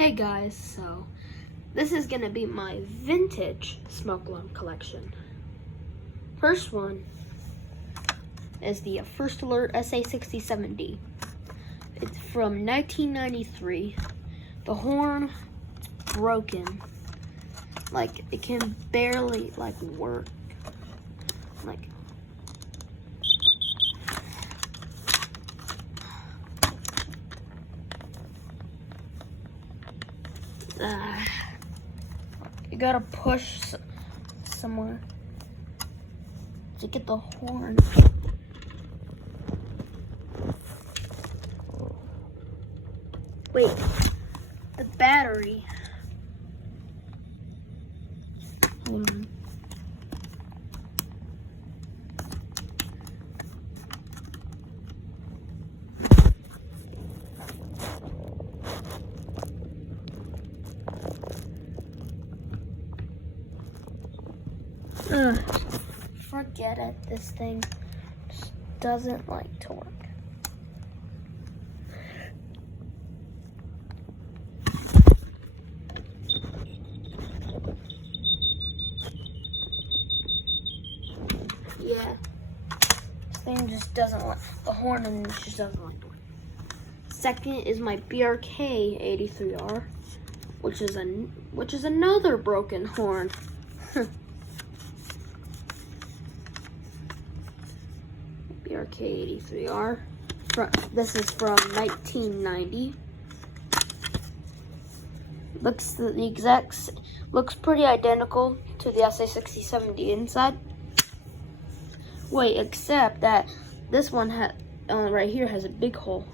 Hey guys, so this is gonna be my vintage smoke alarm collection. First one is the First Alert SA67D. It's from 1993. The horn is broken. Like it can barely work. You gotta push somewhere to get the horn. Wait, the battery. Hold on. Forget it. This thing just doesn't like to work. Yeah, this thing just doesn't like the horn, and it just doesn't like to work. Second is my BRK 83R, which is another broken horn. BRK 83R. This is from 1990. Looks pretty identical to the SA67D inside. Wait, except that this one right here has a big hole.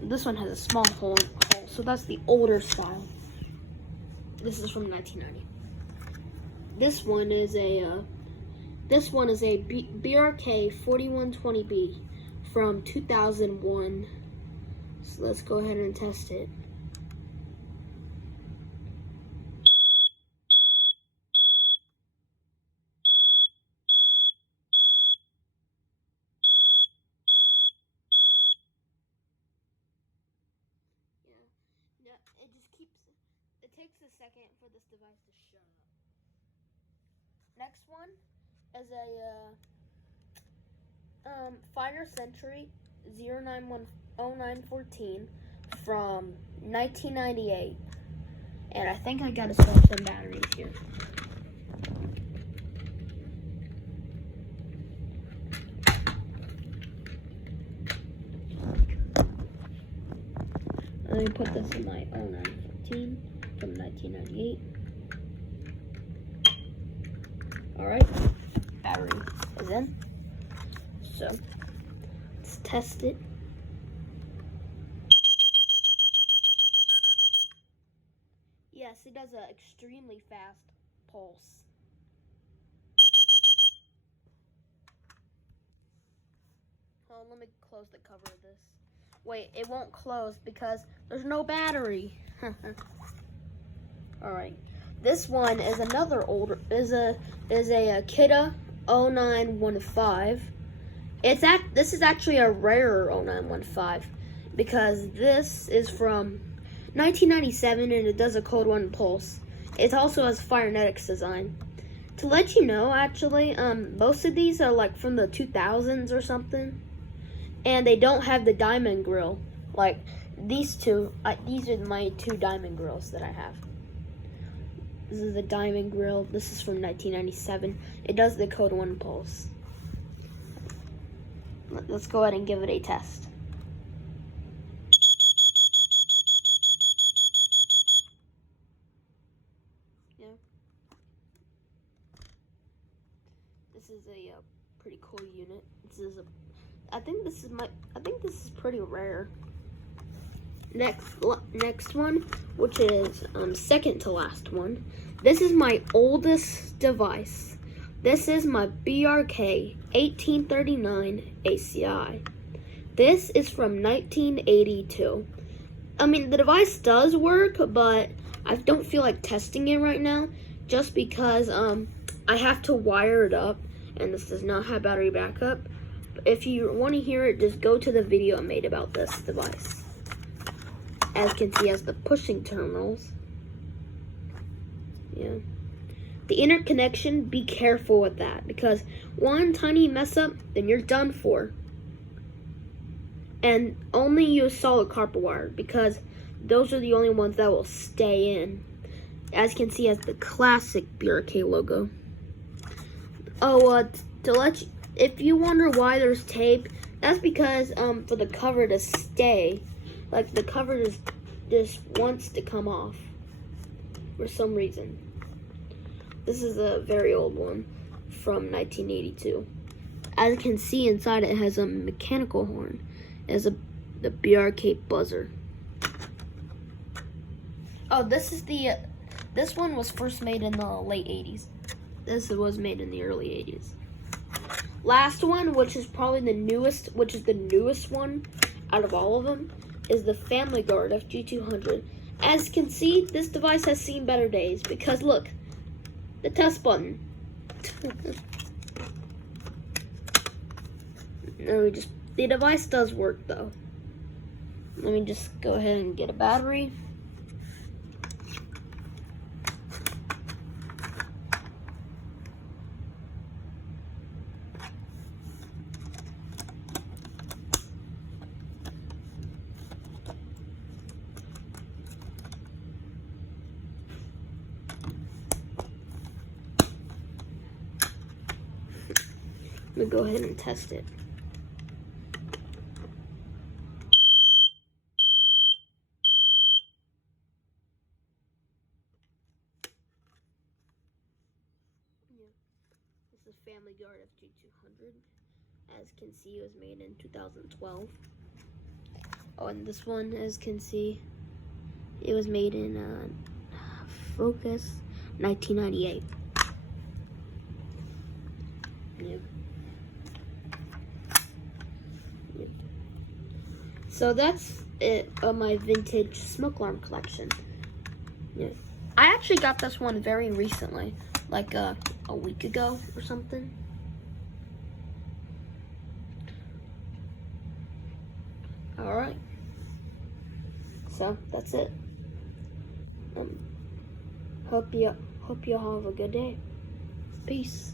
This one has a small hole. So that's the older style. This is from 1990. This one is a BRK 4120B from 2001. So let's go ahead and test it. Yeah, it takes a second for this device to shut up. Next one is a Fire Sentry 0914 from 1998, and I think I gotta swap some batteries here. Let me put this in my 0914 from 1998. Alright, battery is in. So, let's test it. Yes, it does an extremely fast pulse. Hold on, let me close the cover of this. Wait, it won't close because there's no battery. Alright. This one is another older is a Kidde 0915. This is actually a rarer 0915 because this is from 1997 and it does a code 1 pulse. It also has Firenetics design. To let you know, actually, most of these are like from the 2000s or something, and they don't have the diamond grill. Like these two, these are my two diamond grills that I have. This is a diamond grill. This is from 1997. It does the code 1 pulse. Let's go ahead and give it a test. Yeah. This is a pretty cool unit. I think this is pretty rare. Next one, which is second to last one. This is my oldest device. This is my BRK 1839 ACI. This is from 1982. I mean, the device does work, but I don't feel like testing it right now just because I have to wire it up, and this does not have battery backup. If you want to hear it, just go to the video I made about this device. As you can see, has the pushing terminals. Yeah. The interconnection, be careful with that, because one tiny mess up, then you're done for. And only use solid copper wire, because those are the only ones that will stay in. As you can see, has the classic BRK logo. Oh, to let you, if you wonder why there's tape, that's because for the cover to stay, like the cover just wants to come off for some reason. This is a very old one from 1982. As you can see, inside it has a mechanical horn. It has the BRK buzzer. Oh, this one was first made in the late 80s. This was made in the early 80s. Last one, which is probably the newest one out of all of them, is the Family Guard FG200. As you can see, this device has seen better days, because look, the test button. The device does work though. Let me just go ahead and get a battery. Let me go ahead and test it. This is Family Guard FG200. As you can see, it was made in 2012. Oh, and this one, as you can see, it was made in Focus 1998. Yep. So that's it on my vintage smoke alarm collection. Yeah. I actually got this one very recently, like a week ago or something. All right. So that's it. Hope you have a good day. Peace.